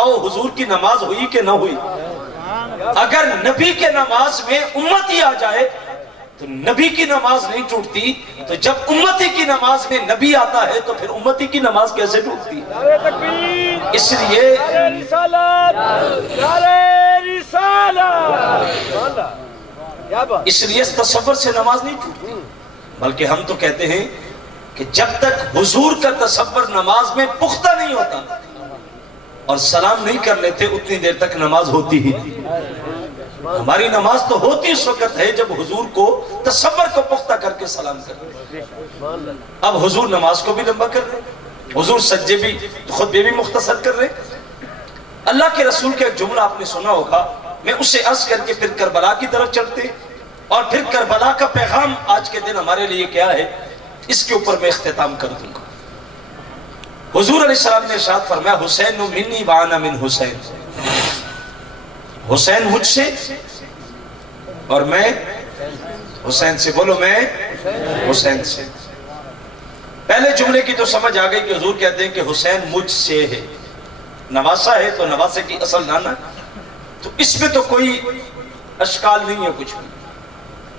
حضور کی نماز ہوئی کہ نہ ہوئی؟ اگر نبی کے نماز میں امتی آ جائے تو نبی کی نماز نہیں ٹوٹتی، تو جب امتی کی نماز میں نبی آتا ہے تو پھر امتی کی نماز کیسے ٹوٹتی؟ اس لیے اس تصور سے نماز نہیں ٹوٹتی، بلکہ ہم تو کہتے ہیں کہ جب تک حضور کا تصور نماز میں پختہ نہیں ہوتا اور سلام نہیں کر لیتے اتنی دیر تک نماز ہوتی ہی نہیں۔ ہماری نماز تو ہوتی اس وقت ہے جب حضور کو تصور کو پختہ کر کے سلام کرتے۔ اب حضور نماز کو بھی لمبا کر رہے، حضور سجدے بھی خطبے بھی مختصر کر رہے۔ اللہ کے رسول کا ایک جملہ آپ نے سنا ہوگا، میں اسے عرض کر کے پھر کربلا کی طرف چلتے اور پھر کربلا کا پیغام آج کے دن ہمارے لیے کیا ہے اس کے اوپر میں اختتام کر دوں گا۔ حضور علیہ السلام نے ارشاد فرمایا حسین منی وانا من حسین، حسین مجھ سے اور میں حسین سے، بولو میں حسین سے۔ پہلے جملے کی تو سمجھ آ گئی کہ حضور کہتے ہیں کہ حسین مجھ سے ہے، نواسا ہے تو نواسے کی اصل نانا، تو اس میں تو کوئی اشکال نہیں ہے کچھ بھی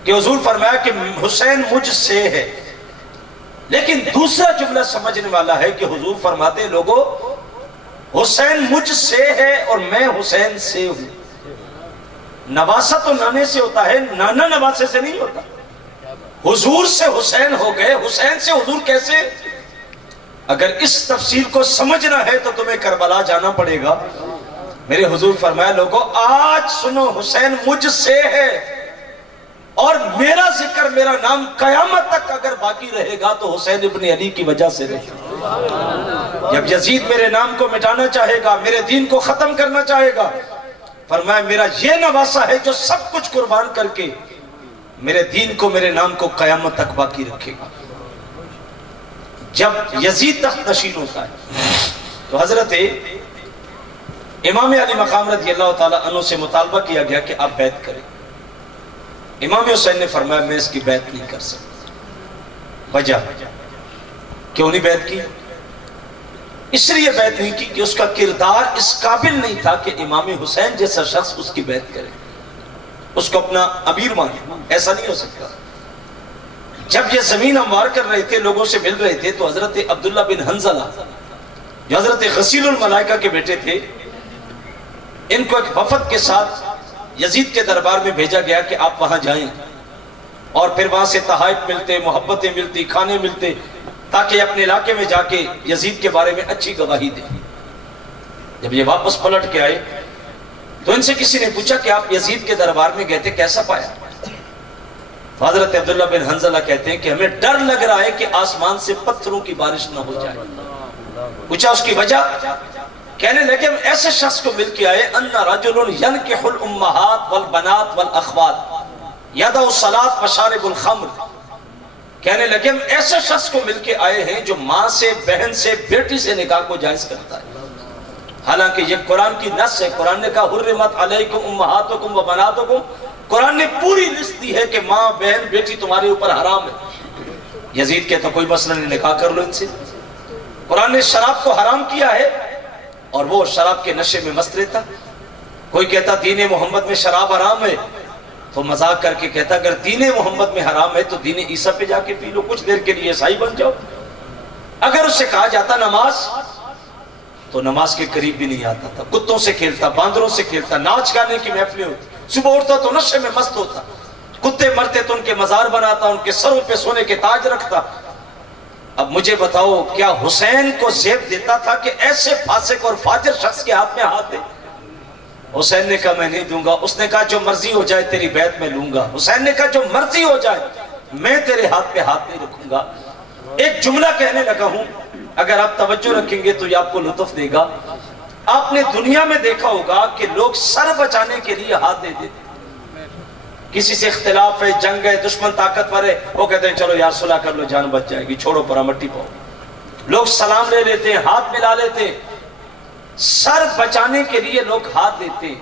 کہ حضور فرمایا کہ حسین مجھ سے ہے۔ لیکن دوسرا جملہ سمجھنے والا ہے کہ حضور فرماتے لوگوں حسین مجھ سے ہے اور میں حسین سے ہوں۔ نواسا تو نانے سے ہوتا ہے، نانا نواسے سے نہیں ہوتا۔ حضور سے حسین ہو گئے، حسین سے حضور کیسے؟ اگر اس تفسیر کو سمجھنا ہے تو تمہیں کربلا جانا پڑے گا۔ میرے حضور فرمایا لوگوں آج سنو حسین مجھ سے ہے اور میرا ذکر میرا نام قیامت تک اگر باقی رہے گا تو حسین ابن علی کی وجہ سے رہے گا۔ جب یزید میرے نام کو مٹانا چاہے گا، میرے دین کو ختم کرنا چاہے گا، فرمایا میرا یہ نواسا ہے جو سب کچھ قربان کر کے میرے دین کو میرے نام کو قیامت تک باقی رکھے گا۔ جب یزید تخت نشین ہوتا ہے تو حضرت امام علی مقام رضی اللہ تعالیٰ عنہ سے مطالبہ کیا گیا کہ آپ بیعت کریں۔ امام حسین نے فرمایا میں اس کی بیعت نہیں کر سکتا۔ وجہ کیوں نہیں بیعت کی؟ اس لیے بیعت نہیں کی کہ اس کا کردار اس قابل نہیں تھا کہ امام حسین جیسا شخص اس کی بیعت کرے، اس کو اپنا امیر مانے، ایسا نہیں ہو سکتا۔ جب یہ زمین ہموار کر رہے تھے، لوگوں سے مل رہے تھے، تو حضرت عبداللہ بن حنظلہ جو حضرت غسیل الملائکہ کے بیٹے تھے، ان کو ایک وفد کے ساتھ یزید کے دربار میں بھیجا گیا کہ آپ وہاں جائیں اور پھر وہاں سے تحائف ملتے، محبتیں ملتی، کھانے ملتے، تاکہ اپنے علاقے میں جا کے یزید کے بارے میں اچھی گواہی دیں۔ جب یہ واپس پلٹ کے آئے تو ان سے کسی نے پوچھا کہ آپ یزید کے دربار میں گئے تھے، کیسا پایا؟ حضرت عبداللہ بن حنظلہ کہتے ہیں کہ ہمیں ڈر لگ رہا ہے کہ آسمان سے پتھروں کی بارش نہ ہو جائے۔ پوچھا اس کی وجہ؟ کہنے لگے ہم ایسے شخص کو مل کے آئے ان رجل ینکح الامہات والبنات والاخوات یدع الصلاۃ وشارب الخمر، کہنے لگے ہم ایسے شخص کو مل کے آئے ہیں جو ماں سے، بہن سے، بیٹی سے نکاح کو جائز کرتا ہے۔ حالانکہ یہ قرآن کی نص ہے، قرآن نے کہا حرمت علیکم امہاتکم وبناتکم، قرآن نے پوری لسٹ دی ہے کہ ماں، بہن، بیٹی تمہارے اوپر حرام ہے۔ یزید کہتا کوئی مسئلہ نہیں، نکاح کر لو ان سے۔ قرآن نے شراب کو حرام کیا ہے اور وہ شراب کے نشے میں مست رہتا۔ کوئی کہتا دین محمد میں شراب حرام ہے تو مذاق کر کے کہتا اگر دین محمد میں حرام ہے تو دین عیسیٰ پہ جا کے پی لو، کچھ دیر کے لیے عیسائی بن جاؤ۔ اگر اس سے کہا جاتا نماز تو نماز کے قریب بھی نہیں آتا تھا، کتوں سے کھیلتا، باندروں سے کھیلتا، ناچ گانے کی محفلیں ہوتی، صبح اٹھتا تو نشے میں مست ہوتا، کتے مرتے تو ان کے مزار بناتا، ان کے سروں پہ سونے کے تاج رکھتا۔ اب مجھے بتاؤ کیا حسین کو زیب دیتا تھا کہ ایسے فاسق اور فاجر شخص کے ہاتھ میں ہاتھ دے؟ حسین نے کہا میں نہیں دوں گا۔ اس نے کہا جو مرضی ہو جائے تیری بیعت میں لوں گا۔ حسین نے کہا جو مرضی ہو جائے میں تیرے ہاتھ پہ ہاتھ نہیں رکھوں گا۔ ایک جملہ کہنے لگا ہوں، اگر آپ توجہ رکھیں گے تو یہ آپ کو لطف دے گا۔ آپ نے دنیا میں دیکھا ہوگا کہ لوگ سر بچانے کے لیے ہاتھ دے دیتے، کسی سے اختلاف ہے، جنگ ہے، دشمن طاقتور ہے، وہ کہتے ہیں چلو یار صلح کر لو، جان بچ جائے گی، چھوڑو پرا مٹی پاؤ۔ لوگ سلام لے لیتے ہیں، ہاتھ ملا لیتے ہیں، سر بچانے کے لیے لوگ ہاتھ دیتے ہیں۔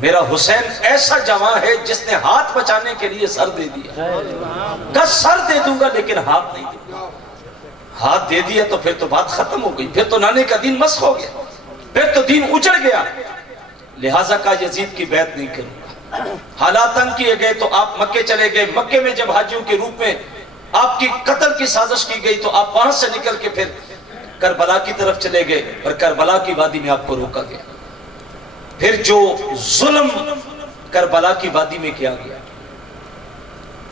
میرا حسین ایسا جوان ہے جس نے ہاتھ بچانے کے لیے سر دے دیا، کہا سر دے دوں گا لیکن ہاتھ نہیں دوں گا۔ ہاتھ دے دیا تو پھر تو بات ختم ہو گئی، پھر تو نانے کا دین مسخ ہو گیا۔ फिर तो दीन उजड़ गया। लिहाजा का यजीद की बैत नहीं करूंगा। हालात तंग किए गए तो आप मक्के चले गए। मक्के में जब हाजियों के रूप में आपकी कत्ल की साजिश की गई तो आप वहां से निकल के फिर करबला की तरफ चले गए और करबला की वादी में आपको रोका गया। फिर जो जुल्म करबला की वादी में किया गया,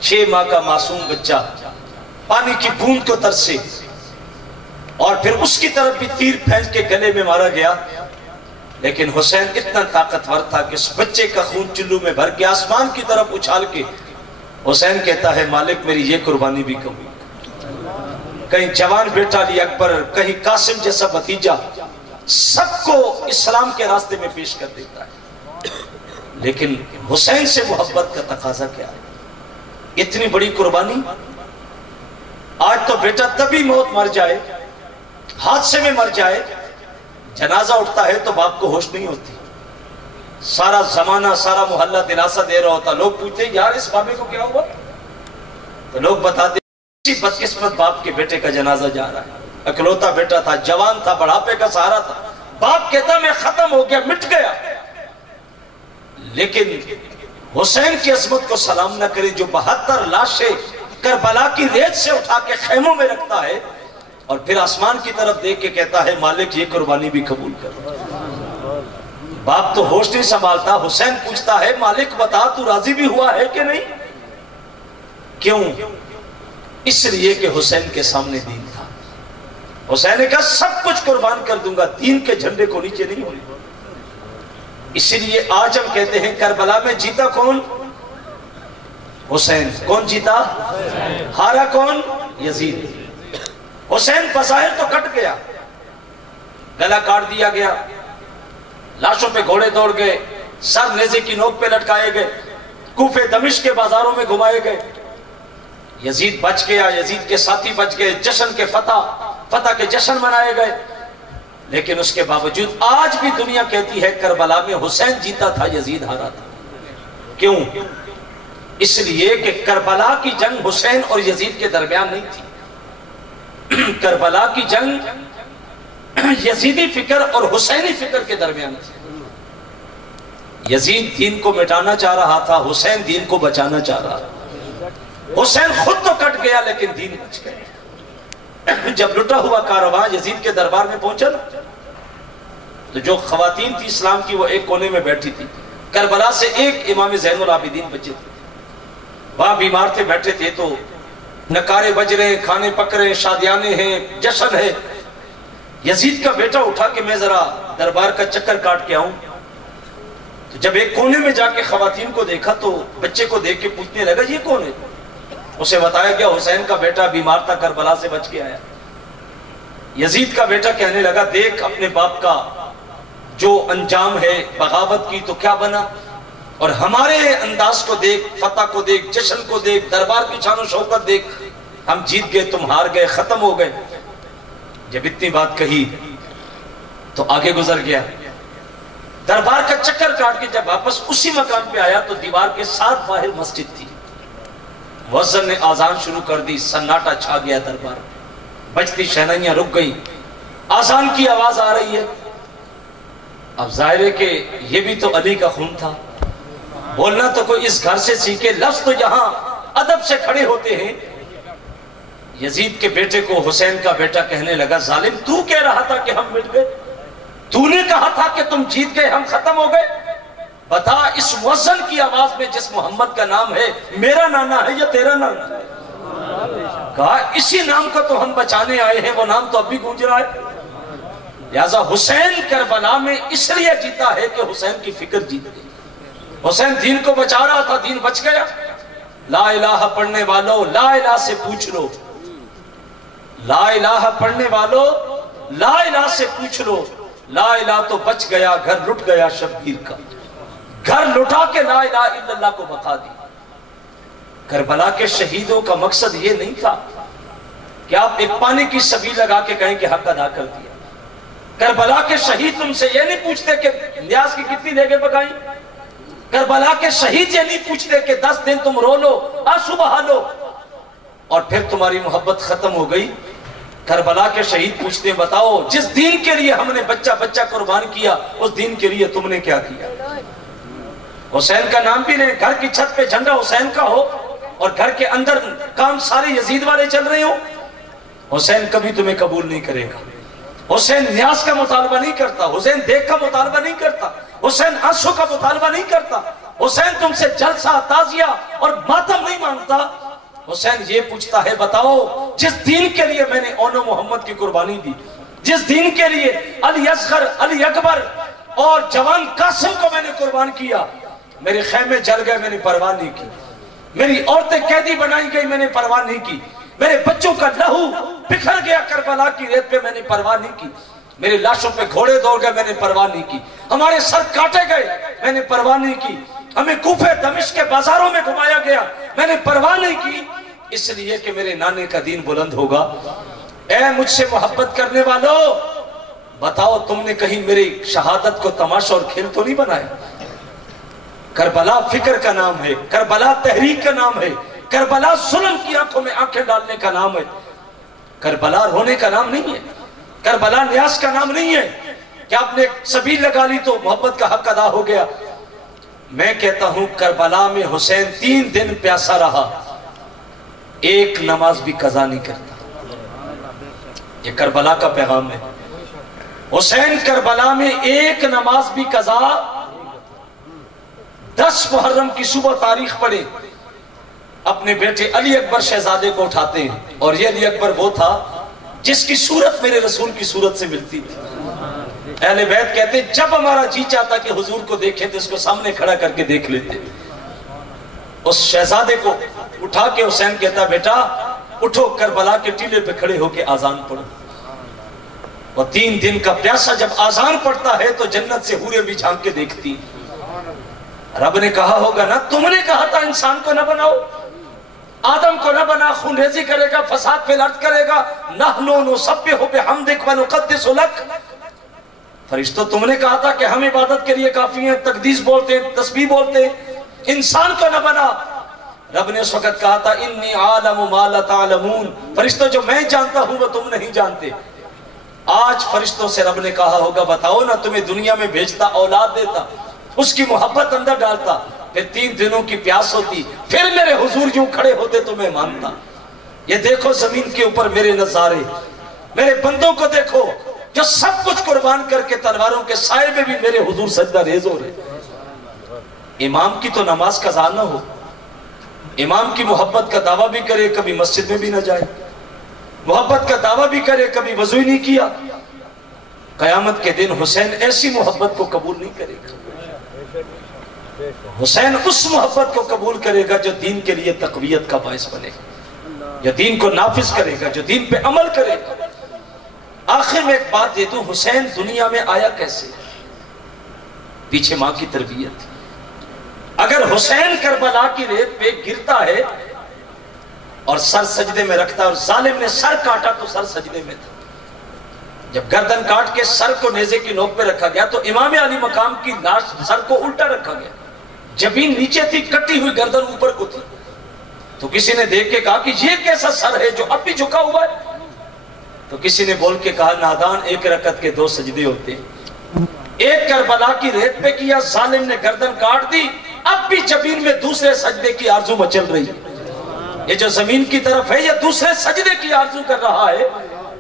6 माह का मासूम बच्चा पानी की बूंद को तरसे और फिर उसकी तरफ भी तीर फेंक के गले में मारा गया। लेकिन हुसैन इतना ताकतवर था कि उस बच्चे का खून चुल्लू में भर के आसमान की तरफ उछाल के हुसैन कहता है, मालिक मेरी ये कुर्बानी भी कबूल। कहीं जवान बेटा अली अकबर, कहीं कासिम जैसा भतीजा, सबको इस्लाम के रास्ते में पेश कर देता है। लेकिन हुसैन से मोहब्बत का तकाजा क्या है? इतनी बड़ी कुर्बानी। आज तो बेटा तभी मौत मर जाए, हादसे में मर जाए, जनाजा उठता है तो बाप को होश नहीं होती। सारा जमाना, सारा मोहल्ला दिलासा दे रहा होता। लोग पूछते यार इस बाबे को क्या हुआ, तो लोग बताते बदकिस्मत बाप के बेटे का जनाजा जा रहा है। अकलौता बेटा था, जवान था, बुढ़ापे का सहारा था। बाप कहता मैं खत्म हो गया, मिट गया। लेकिन हुसैन की अजमत को सलाम न करे जो 72 लाशें करबला की रेत से उठा के खैमों में रखता है और फिर आसमान की तरफ देख के कहता है, मालिक ये कुर्बानी भी कबूल कर। बाप तो होश नहीं संभालता। हुसैन पूछता है, मालिक बता तू राजी भी हुआ है कि नहीं? क्यों? इसलिए कि हुसैन के सामने दीन था। हुसैन ने कहा सब कुछ कुर्बान कर दूंगा, दीन के झंडे को नीचे नहीं होने। इसलिए आज हम कहते हैं करबला में जीता कौन? हुसैन। कौन जीता? हारा कौन? यजीद। हुसैन बज़ाहिर तो कट गया, गला काट दिया गया, लाशों पे घोड़े दौड़ गए, सर नेज़े की नोक पे लटकाए गए, कूफे दमिश्क के बाजारों में घुमाए गए। यजीद बच गया, यजीद के साथी बच गए, जश्न के फतह के जश्न मनाए गए। लेकिन उसके बावजूद आज भी दुनिया कहती है करबला में हुसैन जीता था, यजीद हारा था। क्यों? इसलिए कि करबला की जंग हुसैन और यजीद के दरमियान नहीं थी। करबला की जंग यजीदी फिक्र और हुसैनी फिक्र के दरमियान थी। यजीद दीन को मिटाना चाह रहा था, हुसैन दीन को बचाना चाह रहा था। हुसैन खुद तो कट गया लेकिन दीन बच गया। जब लुटा हुआ कारवां यजीद के दरबार में पहुंचा तो जो खवातीन थी इस्लाम की वो एक कोने में बैठी थी। करबला से एक इमाम ज़ैनुल आबिदीन बचे थे, वहां बीमार थे, बैठे थे। तो नकारे बज रहे, खाने पक रहे, शादियाने हैं, जश्न है। यजीद का बेटा उठा कि मैं जरा दरबार का चक्कर काट के आऊं। तो जब एक कोने में जाके खवातीन को देखा तो बच्चे को देख के पूछने लगा ये कौन है? उसे बताया गया हुसैन का बेटा बीमार था, करबला से बच के आया। यजीद का बेटा कहने लगा देख अपने बाप का जो अंजाम है बगावत की तो क्या बना, और हमारे अंदाज को देख, फतह को देख, जश्न को देख, दरबार की शान शौकत देख। हम जीत गए, तुम हार गए, खत्म हो गए। जब इतनी बात कही तो आगे गुजर गया। दरबार का चक्कर काट के जब वापस उसी मकाम पे आया तो दीवार के साथ बाहर मस्जिद थी। मुअज्जिन ने आजान शुरू कर दी, सन्नाटा छा गया दरबार। बजती शहनाइयां रुक गई, आजान की आवाज आ रही है। अब जाहिर है कि ये भी तो अली का खून था, बोलना तो कोई इस घर से सीखे, लफ्ज तो यहां अदब से खड़े होते हैं। यजीद के बेटे को हुसैन का बेटा कहने लगा जालिम तू कह रहा था कि हम मिट गए, तूने कहा था कि तुम जीत गए, हम खत्म हो गए। बता इस मुअज्जिन की आवाज में जिस मोहम्मद का नाम है मेरा नाना है या तेरा नाना है? कहा इसी नाम को तो हम बचाने आए हैं, वो नाम तो अभी गूंज रहा है। लिहाजा हुसैन करबला में इसलिए जीता है कि हुसैन की फिक्र जीत गई। हुसैन दीन को बचा रहा था, दीन बच गया। ला इलाहा पढ़ने वालों ला इलाहा से पूछ लो, ला इलाहा पढ़ने वालों ला इलाहा से पूछ लो। ला इलाहा तो बच गया, घर लुट गया शब्बीर का, घर लुटा के ला इलाहा इल्लल्लाह को बता दी। करबला के शहीदों का मकसद ये नहीं था कि आप एक पानी की सबी लगा के कहें कि हक अदा कर दिया। करबला के शहीद तुमसे ये नहीं पूछते कि न्याज की कितनी देगे पकाई। करबला के शहीद ये नहीं पूछते कि 10 दिन तुम रो लो, आंसू बहा लो और फिर तुम्हारी मोहब्बत खत्म हो गई। کربلا کے شہید پوچھتے ہیں बताओ जिस दीन के लिए हमने बच्चा बच्चा कुर्बान किया उस दीन के लिए तुमने क्या किया। हुसैन का नाम भी नहीं, घर की छत पे झंडा हुसैन का हो और घर के अंदर काम सारे यजीद वाले चल रहे हो, हुसैन कभी तुम्हें कबूल नहीं करेगा। हुसैन न्यास का मुतालबा नहीं करता, हुसैन देख का मुतालबा नहीं करता, हुसैन आंसू का मुतालबा नहीं करता, हुसैन तुमसे जलसा ताजिया और मातम नहीं मांगता। हुसैन ये पूछता है बताओ जिस दीन के लिए मैंने ओनो मोहम्मद की कुर्बानी दी, जिस दीन के लिए अली असगर अली अकबर और जवान कासिम को मैंने कुर्बान किया, मेरे खैमे जल गए मैंने परवाह नहीं की, मेरी औरतें कैदी बनाई गई मैंने परवाह नहीं की, मेरे बच्चों का लहू बिखर गया करबला की रेत पे मैंने परवाह नहीं की, मेरी लाशों पे घोड़े दौड़ गए मैंने परवाह नहीं की, हमारे सर काटे गए मैंने परवाह नहीं की, हमें कूफे दमिश्क के बाजारों में घुमाया गया मैंने परवाह नहीं की, इसलिए कि मेरे नाने का दीन बुलंद होगा। ऐ मुझसे मोहब्बत करने वालों बताओ तुमने कहीं मेरी शहादत को तमाशा और खेल तो नहीं बनाया। करबला फिक्र का नाम है, करबला तहरीक का नाम है, करबला जुल्म की आंखों में आंखें डालने का नाम है, करबला रोने का नाम नहीं है, करबला न्यास का नाम नहीं है कि आपने सबील लगा ली तो मोहब्बत का हक अदा हो गया। मैं कहता हूं करबला में हुसैन 3 दिन प्यासा रहा, एक नमाज भी कज़ा नहीं करता। ये करबला का पैगाम है। हुसैन करबला में एक नमाज भी कज़ा, 10 मुहर्रम की सुबह तारीख पढ़े, अपने बेटे अली अकबर शहजादे को उठाते हैं और ये अली अकबर वो था जिसकी सूरत मेरे रसूल की सूरत से मिलती थी। अहले बैत कहते जब हमारा जी चाहता कि हुजूर को देखें तो इसको सामने खड़ा करके देख लेते। उस शहजादे को उठा के हुसैन कहता बेटा उठो, करबला के टीले पे खड़े होके आजान पढ़ो। और 3 दिन का प्यासा जब आजान पड़ता है तो जन्नत से हूरें भी झांक के देखती। रब ने कहा होगा ना, तुमने कहा था इंसान को न बनाओ, आदम को न बना, खूनरेजी करेगा, फसाद फिल अर्द करेगा, नहनु नुसब्बिहु बिहम्दिक व नुक़द्दिसु लक। फरिश्तों तुमने कहा था कि हम इबादत के लिए काफी हैं, तकदीस बोलते हैं, तस्बीह बोलते हैं, इंसान को न बना। रब ने उस वक्त कहा था इन्नी आलमु मा ला तालमून, फरिश्तों जो मैं जानता हूं वो तुम नहीं जानते। आज फरिश्तों से रब ने कहा होगा बताओ ना, तुम्हें दुनिया में भेजता, औलाद देता, उसकी मोहब्बत अंदर डालता, फिर 3 दिनों की प्यास होती, फिर मेरे हुजूर यूं खड़े होते तो मैं मानता। ये देखो जमीन के ऊपर मेरे नजारे, मेरे बंदों को देखो जो सब कुछ कुर्बान करके तलवारों के साए में भी मेरे हुजूर सजदा रेज हो रहे। इमाम की तो नमाज कज़ा न हो, इमाम की मोहब्बत का दावा भी करे कभी मस्जिद में भी न जाए, मोहब्बत का दावा भी करे कभी वजू ही नहीं किया। कयामत के दिन हुसैन ऐसी मोहब्बत को कबूल नहीं करेगा। हुसैन उस मोहब्बत को कबूल करेगा जो दीन के लिए तकवीयत का बायस बनेगा, जो दीन को नाफिज करेगा, जो दीन पे अमल करेगा। आखिर में एक बात दे दूं, हुसैन दुनिया में आया कैसे? पीछे मां की तरबियत थी। अगर हुसैन करबला की रेत पे गिरता है और सर सजदे में रखता है, और जालिम ने सर काटा तो सर सजदे में था, जब गर्दन काट के सर को नेज़े की नोक पे रखा गया तो इमाम अली मकाम की लाश सर को उल्टा रखा गया, जबीन नीचे थी, कटी हुई गर्दन ऊपर को थी। तो किसी ने देख के कहा कि ये कैसा सर है जो अब भी झुका हुआ है? तो किसी ने बोल के कहा नादान, 1 रकत के 2 सजदे होते हैं। एक करबला की रेत पे किया, जालिम ने गर्दन काट दी, अब भी जमीन में दूसरे सजदे की आरजू मचल रही है। ये जो जमीन की तरफ है ये दूसरे सजदे की आरजू कर रहा है।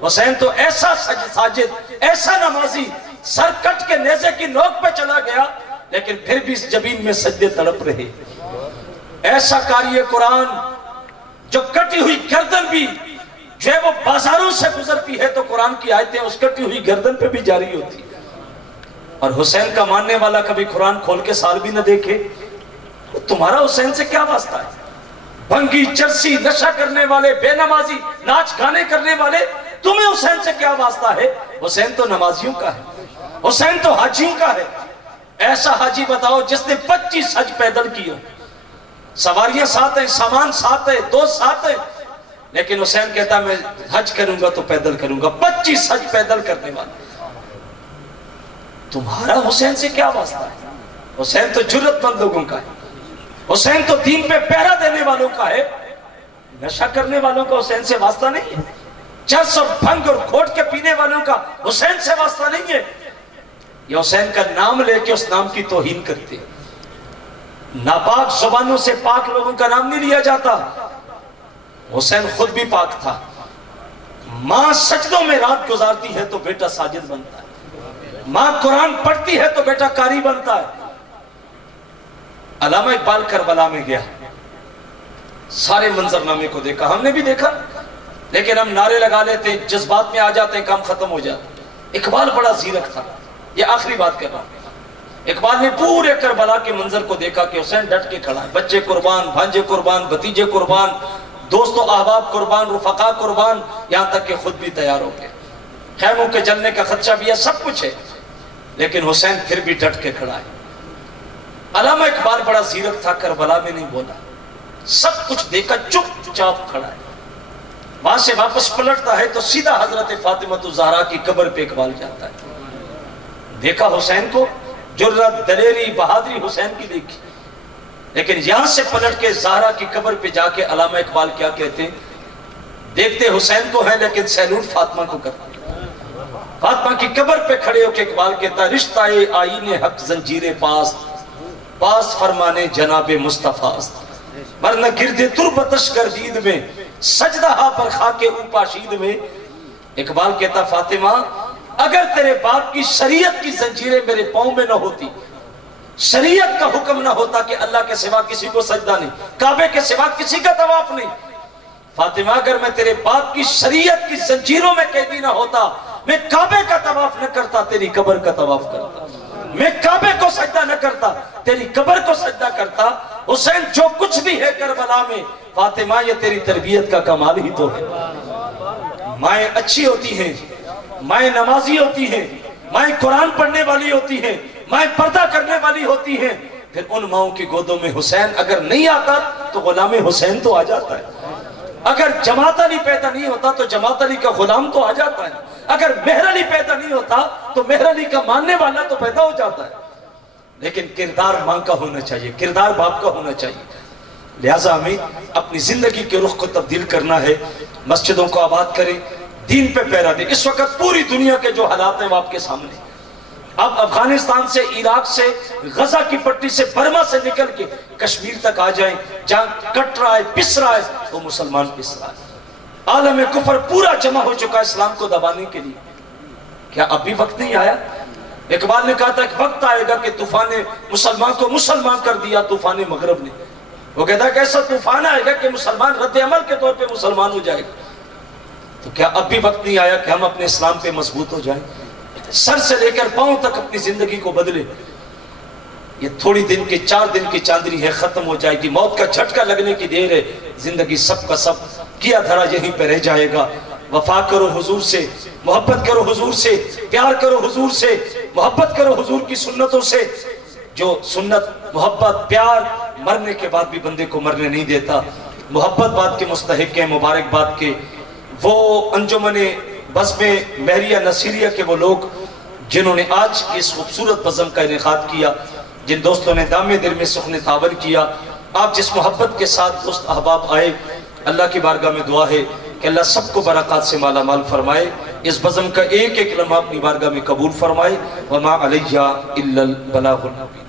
हुसैन तो ऐसा साजिद, ऐसा नमाजी, सर कट के नेज़े की नोक पे चला गया लेकिन फिर भी इस जमीन में सजदे तड़प रहे। ऐसा कारी कुरान जो कटी हुई गर्दन भी जो है वो बाजारों से गुजरती है तो कुरान की आयतें उस कटी हुई गर्दन पे भी जारी होती। और हुसैन का मानने वाला कभी कुरान खोल के साल भी न देखे, तो तुम्हारा हुसैन से क्या वास्ता है? भंगी, चरसी, नशा करने वाले, बेनमाजी, नाच गाने करने वाले, तुम्हें हुसैन से क्या वास्ता है? हुसैन तो नमाजियों का है, हुसैन तो हाजियों का है। ऐसा हाजी बताओ जिसने 25 हज पैदल किया, सवारियां साथ हैं, सामान साथ है, दोस्त साथ है, लेकिन हुसैन कहता मैं हज करूंगा तो पैदल करूंगा। 25 हज पैदल करने वाला, तुम्हारा हुसैन से क्या वास्ता है? हुसैन तो जुर्रतमंद लोगों का है, हुसैन तो दीन पे पहरा देने वालों का है, नशा करने वालों का हुसैन से वास्ता नहीं है। चर्स और भंग और घोट के पीने वालों का हुसैन से वास्ता नहीं है। ये हुसैन का नाम लेके उस नाम की तौहीन करते हैं। नापाक जुबानों से पाक लोगों का नाम नहीं लिया जाता। हुसैन खुद भी पाक था। माँ सजदों में रात गुजारती है तो बेटा साजिद बनता है। माँ कुरान पढ़ती है तो बेटा कारी बनता है। अल्लामा इकबाल करबला में गया, सारे मंजरनामे को देखा, हमने भी देखा, लेकिन हम नारे लगा लेते हैं, जज्बात में आ जाते हैं, काम खत्म हो जाता। इकबाल बड़ा जीरक था। ये आखिरी बात कर रहा हूं। इकबाल ने पूरे करबला के मंजर को देखा कि हुसैन डट के खड़ा है। बच्चे कुर्बान, भांजे कुर्बान, भतीजे कुर्बान, दोस्तों अहबाब कुर्बान, रुफका कुर्बान, यहां तक कि खुद भी तैयार हो गए। खैमों के जलने का खदशा भी है, सब कुछ है, लेकिन हुसैन फिर भी डट के खड़ा है। अल्लामा इकबाल बड़ा जीरक था, करबला में नहीं बोला, सब कुछ देखा, चुपचाप खड़ा है। वहां से वापस पलटता है तो सीधा हजरत फातिमा ज़हरा की कब्र पे इकबाल जाता है। देखा हुसैन को, जुर्रत, दलेरी, बहादुरी हुसैन की देखी, लेकिन यहां से पलट के ज़हरा की कब्र पे जाके अल्लामा इकबाल क्या कहते हैं, देखते हुसैन को है लेकिन सैल्यूट फातिमा को करते। फातिमा की कब्र पे खड़े होकर इकबाल कहता, रिश्ता आईने हक जंजीरे पास, पास फरमाने जनाबे मुस्तफास, वरना गिरदे तुरबतश गर्दीद में, सजदा हा पर खाके ऊपाशीद में। इकबाल कहता, फातिमा अगर तेरे बाप की शरीयत की जंजीरें मेरे पांव में न होती, शरीयत का हुक्म ना होता कि अल्लाह के सिवा किसी को सजदा नहीं, काबे के सिवा किसी का तवाफ नहीं, फातिमा अगर मैं तेरे बाप की शरीयत की जंजीरों में कैदी ना होता, मैं काबे का तवाफ न करता, तेरी कब्र का तवाफ करता। मैं काबे को सजदा न करता, तेरी कब्र को सजदा करता। हुसैन जो कुछ भी है करबला में, फातिमा ये तेरी तरबियत का कमाल ही तो है। माएँ अच्छी होती हैं, माएँ नमाजी होती हैं, माएँ कुरान पढ़ने वाली होती हैं, माएँ पर्दा करने वाली होती हैं, फिर उन माओं की गोदों में हुसैन अगर नहीं आता तो गुलाम हुसैन तो आ जाता है। अगर जमात अली पैदा नहीं होता तो जमात अली का गुलाम तो आ जाता है। अगर मेहर अली पैदा नहीं होता तो मेहर अली का मानने वाला तो पैदा हो जाता है। लेकिन किरदार मां का होना चाहिए, किरदार बाप का होना चाहिए। लिहाजा हमें अपनी जिंदगी के रुख को तब्दील करना है, मस्जिदों को आबाद करें, दीन पे पैरा दें। इस वक्त पूरी दुनिया के जो हालात हैं वो आपके सामने। अब अफगानिस्तान से, इराक से, गजा की पट्टी से, बर्मा से निकल के कश्मीर तक आ जाएं, जहां कट रहा है, पिस रहा है, वो मुसलमान पिस रहा है। आलम कुफर पूरा जमा हो चुका है इस्लाम को दबाने के लिए। क्या अभी वक्त नहीं आया? इकबाल ने कहा था कि वक्त आएगा कि तूफान ने मुसलमान को मुसलमान कर दिया, तूफान मगरब ने। वो कहता है कि ऐसा तूफान आएगा कि मुसलमान रद्द अमल के तौर पे मुसलमान हो जाएगा। तो क्या अब भी वक्त नहीं आया कि हम अपने इस्लाम पे मजबूत हो जाएं, सर से लेकर पांव तक अपनी जिंदगी को बदले? ये थोड़ी दिन के 4 दिन की चांदनी है, खत्म हो जाएगी, मौत का झटका लगने की देर है, जिंदगी सब का सब किया धरा यहीं पे रह जाएगा। वफा करो हुजूर से, मोहब्बत करो हुजूर से, प्यार करो हुजूर से, मोहब्बत करो हुजूर की सुन्नतों से। जो सुन्नत, मोहब्बत, प्यार मरने के बाद भी बंदे को मरने नहीं देता। मोहब्बत बात के मुस्तहिक है, मुबारकबाद के वो अंजुमने बज़्म महरिया नसीरिया के वो लोग जिन्होंने आज इस खूबसूरत बज़्म का इनेकाद किया, जिन दोस्तों ने दामे दिल में सुखने तावर किया, आप जिस मोहब्बत के साथ दोस्त अहबाब आए, अल्लाह की बारगाह में दुआ है कि अल्लाह सबको बरक़ात से माला माल फरमाए। इस बज़्म का एक एक लम्हा अपनी बारगाह में कबूल फरमाए। वमा अलैया इल्लल बलागुल मुबीन।